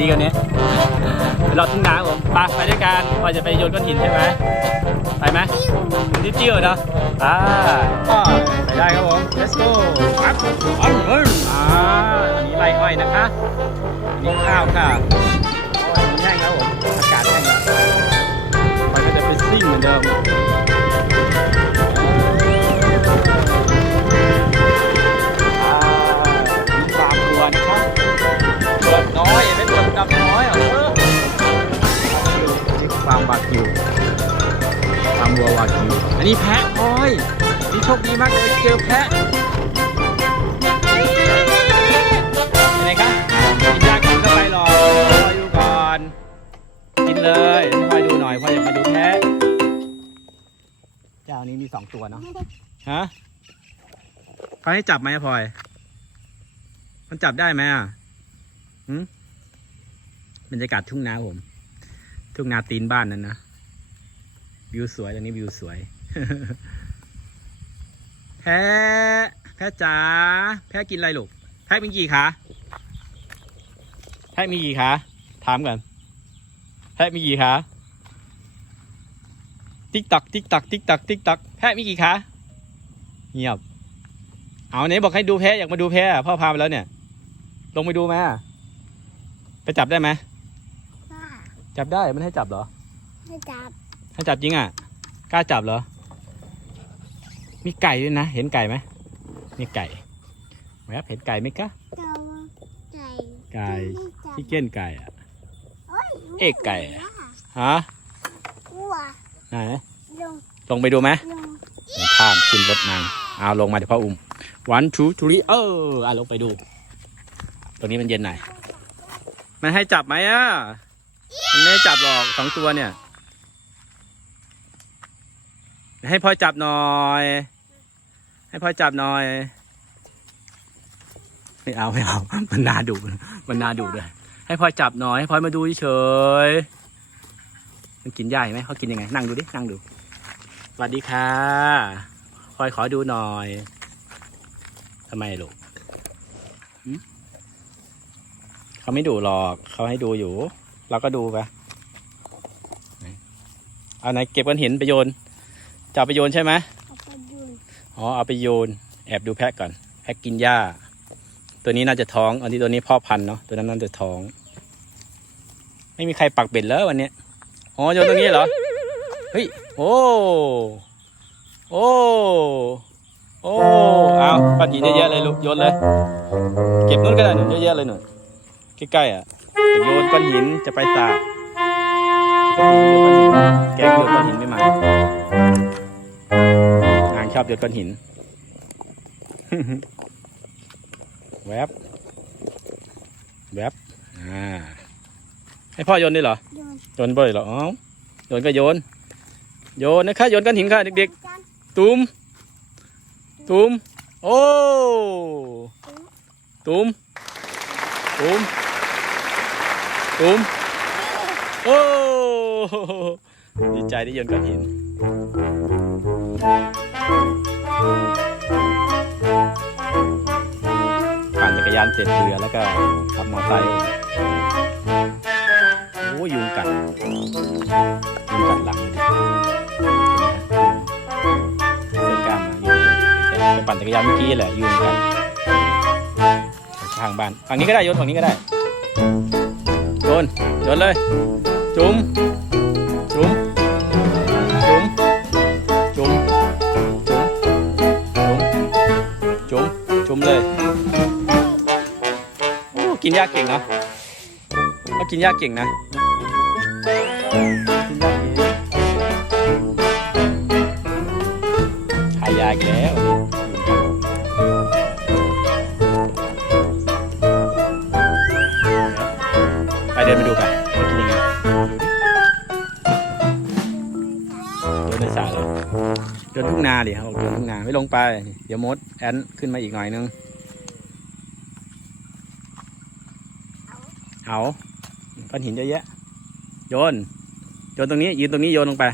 ดีกันเนี้ยเราทุ่งนาผมไปไปด้วยกันเราจะไปโยนก้อนหินใช่ไหมไปไหมจิ้วจิ้วเนาะอ่าก็ไปได้ครับผม let's go ปั๊บปั๊บเอ้ยอ่าอันนี้ไรอ้อยนะคะนี่ข้าวค่ะาร์มวากิวฟาร์มวัววากิว อันนี้แพะพลอยนี่โชคดีมากเลยเจอแพะเป็นไงคะกินยากินเข้าไปหรอพลอยดูก่อน กินเลยพลอยดูหน่อยพลอยอยากมาดูแพะเจ้านี้มีสองตัวเนาะฮะเขาให้จับไหมพลอย มันจับได้ไหมอะหืมบรรยากาศทุ่งนาผม ทุ่งนาตีนบ้านนั่นนะ วิวสวยตรงนี้วิวสวย แพะแพะจ๋าแพะกินอะไรลูกแพะมีกี่ขาแพะมีกี่ขาถามก่อนแพะมีกี่ขาติ๊กตักติ๊กตักติ๊กตักติ๊กตักแพะมีกี่ขาเงียบ เอาไหนบอกให้ดูแพ้อยากมาดูแพ้อะพ่อพาไปแล้วเนี่ย ลงไปดูไหมไปจับได้ไหม จับได้มันให้จับเหรอ ไม่จับให้จับจริงอะ กล้าจับเหรอ มีไก่ด้วยนะ เห็นไก่ไหมมีไก่แวบเห็นไก่ไหมคะเจ้าไก่ไก่ ที่เก้นไก่อะโอ้ยเอกไก่อะ ฮะวัวไหน ลงลงไปดูไหมลงข้ามขึ้นรถนางเอาลงมาเดี๋ยวพ่ออุ้มวันทูทูรีเอออะลงไปดู ตรงนี้มันเย็นหน่อย มันให้จับไหมอะ มันไม่จับหรอกสองตัวเนี่ย ให้พ่อจับหน่อย ให้พ่อจับหน่อย ไม่เอาไม่เอา มันนาดุมันนาดุเลยให้พ่อจับหน่อยให้พ่อมาดูเฉยมันกินหญ้าเห็นไหมเขากินยังไง นั่งดูดิ นั่งดูสวัสดีค่ะพลอยขอดูหน่อยทำไมลูกเขาไม่ดูหรอก เขาให้ดูอยู่ เราก็ดูไปไหนเอาไหนเก็บกันหินไปโยนจะเอาไปโยนใช่ไหมเอาไปดูอ๋อเอาไปโยน แอบดูแพะก่อน แพะกินหญ้า ตัวนี้น่าจะท้อง อันนี้ตัวนี้พ่อพันธุ์เนาะ ตัวนั้นน่าจะท้อง ไม่มีใครปักเบ็ดแล้ววันเนี้ยอ๋อโยนตรงนี้เหรอ เฮ้ย โอ้ โอ้ โอ้ เอาก้อนหินเยอะๆเลยลูก โยนเลย เก็บนู่นก็ได้หนูเยอะๆเลยหนูใกล้ๆอะ จะโยนก้อนหินจะไปสาบแกงโยนก้อนหินไม่มานางชอบโยนก้อนหิน แวบ แวบ อ่า ให้พ่อโยนได้เหรอ โยนโยนบ่อยเหรออ๋อโยนก็โยน โยนนะคะโยนก้อนหินค่ะเด็กกันๆตุ้ม ตุ้ม โอ้ ตุ้ม ตุ้ม ตุ้มโอ้ดีใจได้ยนก้อนหินปั่นจักรยานเสร็จเรือแล้วก็ขับมอเตอร์ไซค์โอ้ยุงกัดยุงกัดหลังเลยดิเห็นไหมเสื้อกล้ามยุงไปปั่นจักรยานเมื่อกี้แหละยุงกัดข้างบ้านฝั่งนี้ก็ได้ยนฝั่งนี้ก็ได้ ชนชนเลย จุ๋มจุ๋มจุ๋มจุ๋มจุ๋มจุ๋มจุ๋มจุ่มเลยกินยากเก่งเนาะกินยากเก่งนะ นาดิครับบอกโยนทุ่งนาไม่ลงไป เดี๋ยวมดแอนขึ้นมาอีกหน่อยนึง เอาก้อนหินเยอะแยะ โยน โยนตรงนี้ ยืนตรงนี้โยนลงไป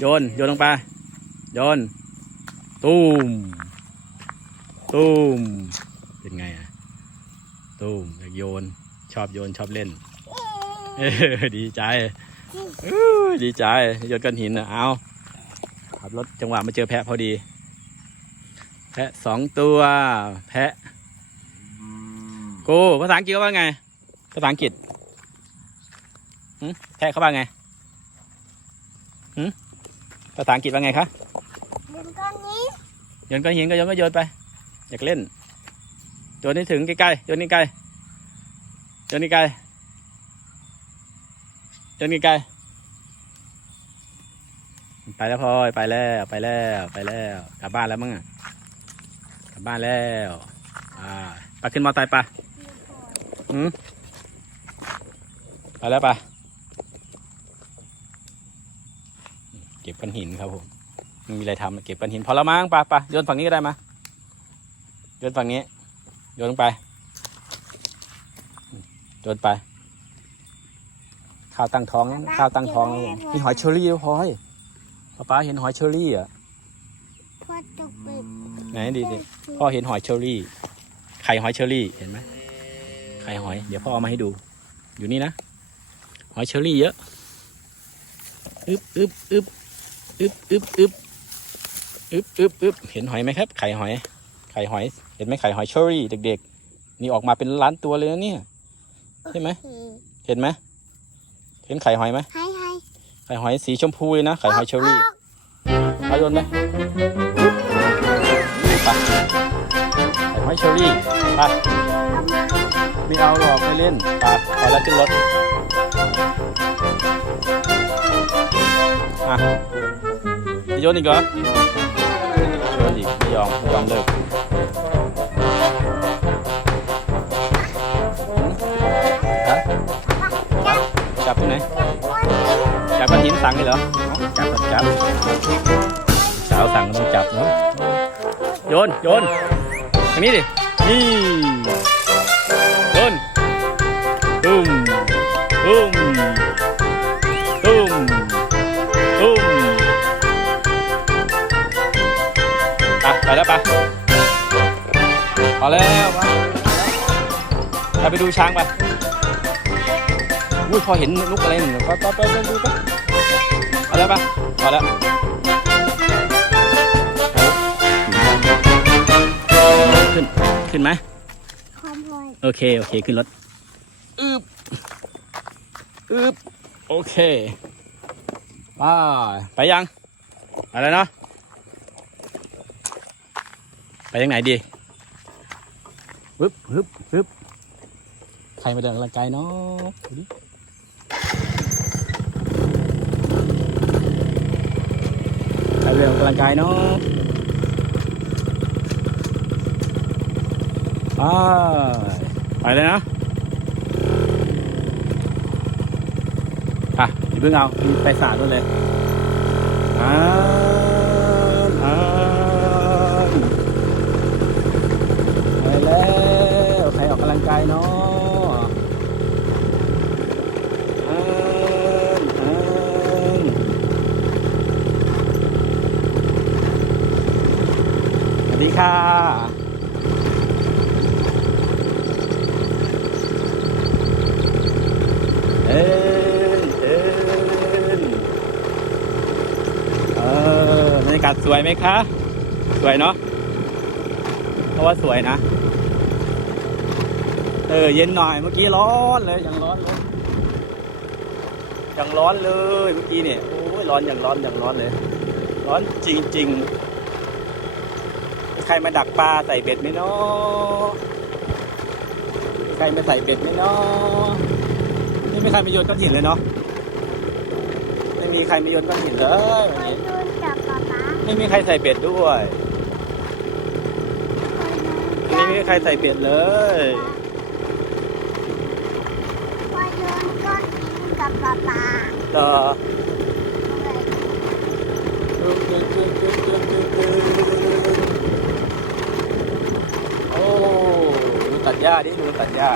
โยน โยนลงไป โยน ตูม ตูม เป็นไงอะตูมอยากโยน ชอบโยนชอบเล่น ดีใจ ดีใจ โยนก้อนหินอะเอา ขับรถจังหวะมาเจอแพะพอดี แพะสองตัว แพะกูภาษาอังกฤษเขาว่าไง ภาษาอังกฤษหึแพะเขาว่าไงหึภาษาอังกฤษว่าไงคะเดินก้อนนี้โยนก้อนหินก็โยนก็โยนไป อยากเล่นโยนให้ถึงใกล้ๆโยนใกล้ๆโยนใกล้ๆโยนใกล้ๆ ไปแล้วพลอยไปแล้วไปแล้วไปแล้วกลับบ้านแล้วมั้งอะกลับบ้านแล้วอ่าไปขึ้นมอเตอร์ไซค์ไปอืมไปแล้วปะเก็บก้อนหินครับผมไม่มีอะไรทำเก็บก้อนหินพอแล้วมั้งปไปโยนฝั่งนี้ก็ได้มาโยนฝั่งนี้โยนลงไปโยนไปข้าวตั้งท้องข้าวตั้งท้องมีหอยเชอรี่ด้วยพลอย ป๊าป๊าเห็นหอยเชอรี่อะพอตกปิดไหนดีดิพ่อเห็นหอยเชอรี่ ไข่หอยเชอรี่เห็นไหมไข่หอย เดี๋ยวพ่อเอามาให้ดู อยู่นี่นะ หอยเชอรี่เยอะอึบอึบอึบอึบอึบอึบอึบอึบอึบเห็นหอยไหมครับ ไข่หอย ไข่หอย เห็นไหมไข่หอยเชอรี่เด็กๆ นี่ออกมาเป็นล้านตัวเลยนะเนี่ยใช่ไหมเออเห็นไหม เห็นไข่หอยไหม ให้ให้ ไข่หอยสีชมพูเลยนะไข่หอยเชอรี่กเอาโยนไหมไปไข่หอยเชอรี่ไปไม่เอาหรอกไม่เล่นไปพอแล้วขึ้นรถอะจะโยนอีกเหรอโยนอีกไม่ยอมไม่ยอมเลิก หินสั่งเลยเหรอจับจับสาวสั่งก็ต้องจับเนาะโยนโยนทางนี้ดินี่ต้นตุ้มตุ้มตุ้มตุ้มอะไปแล้วปะพอแล้ววะไปไปดูช้างไปอุ้ยพอเห็นนกอะไรหนึ่งไปไปไปไปดูไป พอแล้วปะพอแล้วขึ้น ขึ้นไหมความพอยโอเค โอเค ขึ้นรถ อึบอึบโอเคไปไปยัง อะไรเนาะไปยังไหนดีฮึบฮึบฮึบใครมาเดินกำลังกายเนาะ ดูดิใครเดินกำลังกายเนาะไปไปเลยนะอะอย่าเพิ่งเอา ไปสาดด้วยเลยอ่านอ่านไปแล้วใครออกกำลังกายเนาะอ่านอ่านสวัสดีค่ะ เอ็นเอ็นเออบรรยากาศสวยไหม คะ สวยเนาะเพราะว่าสวยนะ เออ เย็นหน่อยเมื่อกี้ร้อนเลยยังร้อนเลยยังร้อนเลยเมื่อกี้เนี่ยโอ้ยร้อนอย่างร้อนอย่างร้อนเลย ร้อนจริง ๆ ใครมาดักปลาใส่เบ็ดไหมเนาะใครมาใส่เบ็ดไหมเนาะไม่มีใครมาโยนก้อนหินเลยเนาะไม่มีใครมาโยนก้อนหินเลยวันคอยนี้ ไม่มีใครใส่เบ็ดด้วยคอยโดนไม่มีใครใส่เบ็ดเลยคอยโดนก้อนหินกับป๊าป๊าต่อเลยโอ้ดูตัดหญ้าดิดูตัดหญ้า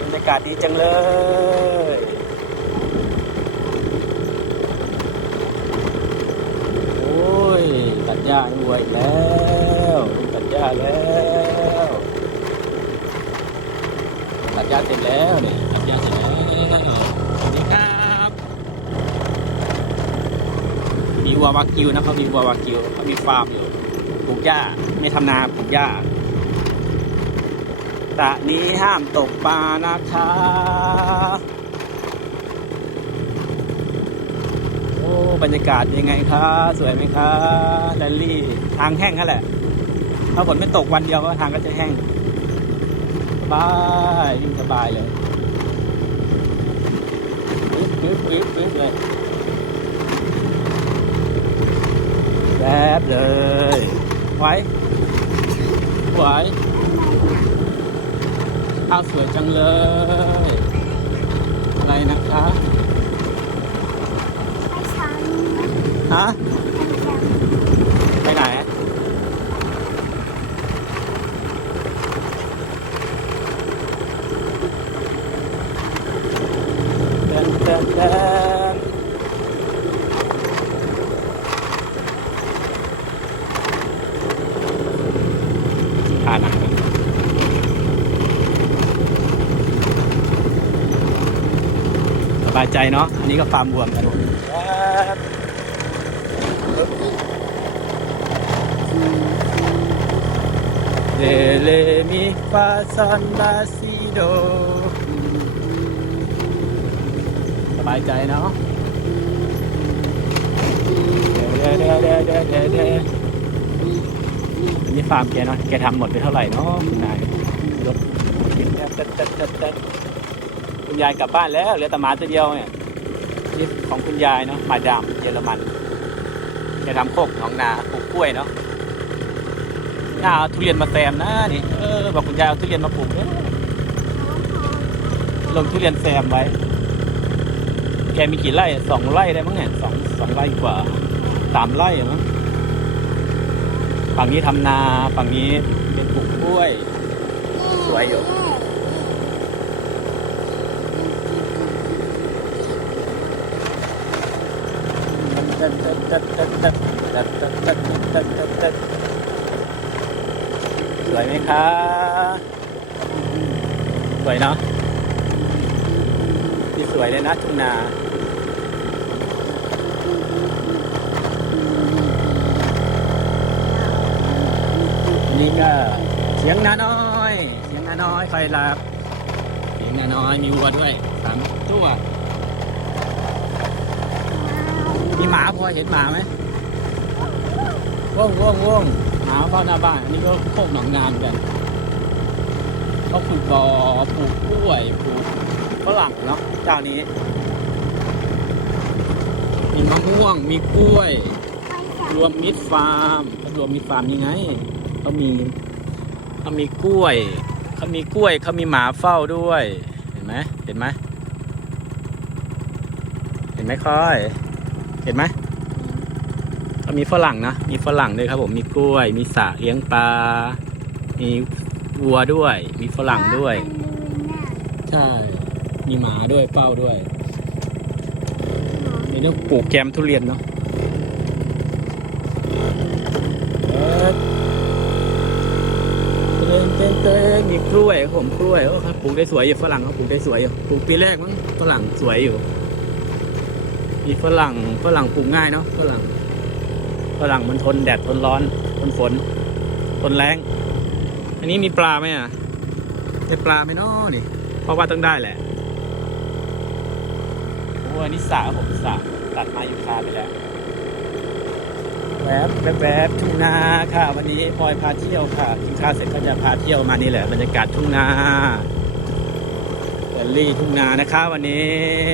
บรรยากาศดีจังเลยโอ้ยตัดหญ้าญ้าให้วัวอีกแล้วตัดหญ้าแล้วตัดหญ้าเสร็จแล้วนี่ตัดหญ้าเสร็จแล้วสวัสดีครับมีวัววากิวนะเขามีวัววากิวเขามีฟาร์มอยู่ปลูกหญ้าไม่ทำนาปลูกหญ้า ตะนี้ห้ามตกปลานะคะ โอ้ บรรยากาศยังไงคะสวยไหมคะแรลลี่ ทางแห้งนั่นแหละ ถ้าฝนไม่ตกวันเดียวก็ทางก็จะแห้งสบายยิ่งสบายเลยปึ๊บปึ๊บปึ๊บปึ๊บเลยแวบเลย ไว้ ไว้ ข้าวสวยจังเลย อะไรนะคะไม่ช้อนฮะ ไม่ช้อน ไปไหน เดินเดินเดินอ่านะสบาย ใจเนาะอันนี้ก็ฟาร์มบวมกันผมเดเลมิฟาซอนลาซิโดสบายใจเนาะเดเดเดเดเดเดอันนี้ฟาร์มแกเนาะแกทำหมดไปเท่าไหร่เนาะคุณนายรถเต็ดเต็ดเต็ดเต็ด คุณยายกลับบ้านแล้วเหลือแต่หมาตัวเดียวเนี่ยนี่ของคุณยายเนาะมาดามเยอรมันแกทำโคกหนองนาปลูกกล้วยเนาะน่าเอาทุเรียนมาแซมนะนี่เออบอกคุณยายเอาทุเรียนมาปลูกเนี่ยลงทุเรียนแซมไว้ แกมีกี่ไร่สองไร่ได้มั้งเนี่ยสองสองไร่กว่าสามไร่มั้งฝั่งนี้ทำนาฝั่งนี้เป็นปลูกกล้วย สวยอยู่ สวยไหมคะสวยเนาะที่สวยเลยนะทุ่งนานี่ก็เสียงนาน้อย เสียงนาน้อยคอยรับเสียงนาน้อยมีวัวด้วยสามตัว มีหมาพอเห็นหมาไหมว่องว่องว่องหมาเฝ้าหน้าบ้านอันนี้ก็โคกหนองนามกันเขาปลูกบอปลูกกล้วยปลูกฝรั่งเนาะเจ้านี้ มีมะม่วงมีกล้วย รวมมิตรฟาร์มรวมมิตรฟาร์มยังไงเขามีเขามีกล้วยเขามีกล้วยเขามีหมาเฝ้าด้วย เห็นไหมเห็นไหมเห็นไหมคอย เห็นไหมเขามีฝรั่งนะมีฝรั่งด้วยครับผมมีกล้วย มีสระเลี้ยงปลา มีวัวด้วย มีฝรั่งด้วย ใช่ มีหมาด้วยเฝ้าด้วยนี่ต้องปลูกแกมทุเรียนเนาะเอิ้นเต้นเต้นเต้นมีกล้วยครับผมกล้วยโอ้ครับปลูกได้สวยอยู่ฝรั่งเขาปลูกได้สวยอยู่ปลูกปีแรกมั้งฝรั่งสวยอยู่ มีฝรั่งฝรั่งปลูกง่ายเนาะฝรั่งฝรั่งมันทนแดดทนร้อนทนฝนทนแรงอันนี้มีปลาไหมอะได้ปลาไหมเนาะนี่เพราะว่าต้องได้แหละโอ้อันนี้สระครับผมสระตัดไม้ยูคาไปแล้วแวบแวบแวบทุ่งนาค่ะ วันนี้พลอยพาเที่ยวค่ะกินข้าวเสร็จก็จะพาเที่ยวมานี่แหละบรรยากาศทุ่งนา ลลี่ทุ่งนานะคะ วันนี้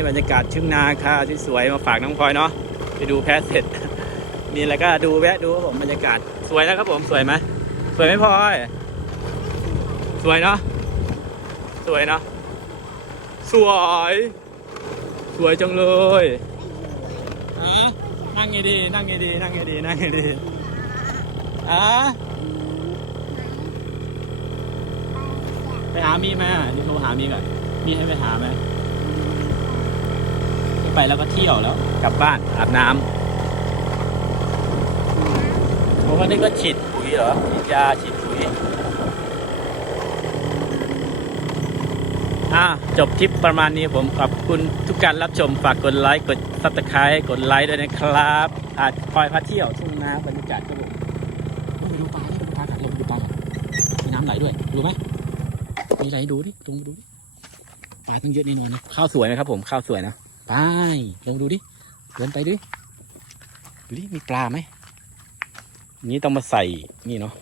บรรยากาศทุ่งนาค่ะที่สวยมาฝากน้องพลอยเนาะไปดูแพะเสร็จนี่แล้วก็ดูแวะดูครับผมบรรยากาศสวยนะครับผมสวยไหมสวยไหมพลอยสวยเนาะสวยเนาะสวย สวยจังเลยฮะนั่งไงดีนั่งไงดีนั่งไงดีนั่งไงดีอะไปหามีไหมอะนี่โทรหามีก่อน มีให้ไปหาไหมไปแล้วก็เที่ยวแล้ว กลับบ้านอาบน้ำผมว่านี่ก็ฉีดปุ๋ยเหรอฉีดยาฉีดปุ๋ยอะจบทริปประมาณนี้ผมขอบคุณทุกการรับชมฝากกดไลค์กดซับสไครต์กดไลค์ด้วยนะครับอาจคอยพาเที่ยวทุ่งนาบรรยากาศครับผมไปดูปลาดิดูปลากันลงดูปลากันมีน้ำไหลด้วยดูไหมมีอะไรให้ดูดิลงดูดิ ลาตั้งเยอะแน่นอนนะข้าวสวยไหมครับ ผมข้าวสวยนะไปลงดูดิเดินไปดิดูดิมีปลาไหมนี้ต้องมาใส่นี่เนาะ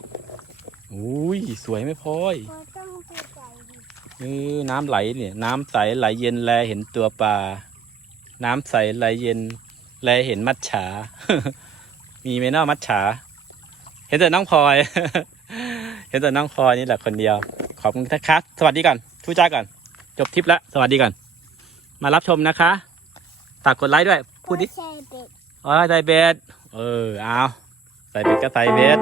อุ้ยสวยไหมพลอยเราต้องไปใส่ดิเออน้ำไหลเนี่ย น้ำใสไหลเย็นแลเห็นตัวปลาน้ำใสไหลเย็นแลเห็นมัดฉา มีไหมเนาะมัดฉา เห็นแต่น้องพลอย เห็นแต่น้องพลอยนี่แหละคนเดียว ขอบคุณครับ สวัสดีก่อนทุจ้าก่อน จบทริปแล้ว สวัสดีก่อน มารับชมนะคะฝากกดไลค์ด้วย พูดดิ ใส่เบ็ด อ๋อใส่เบสเออ เอา ใส่เบสก็ใส่เบส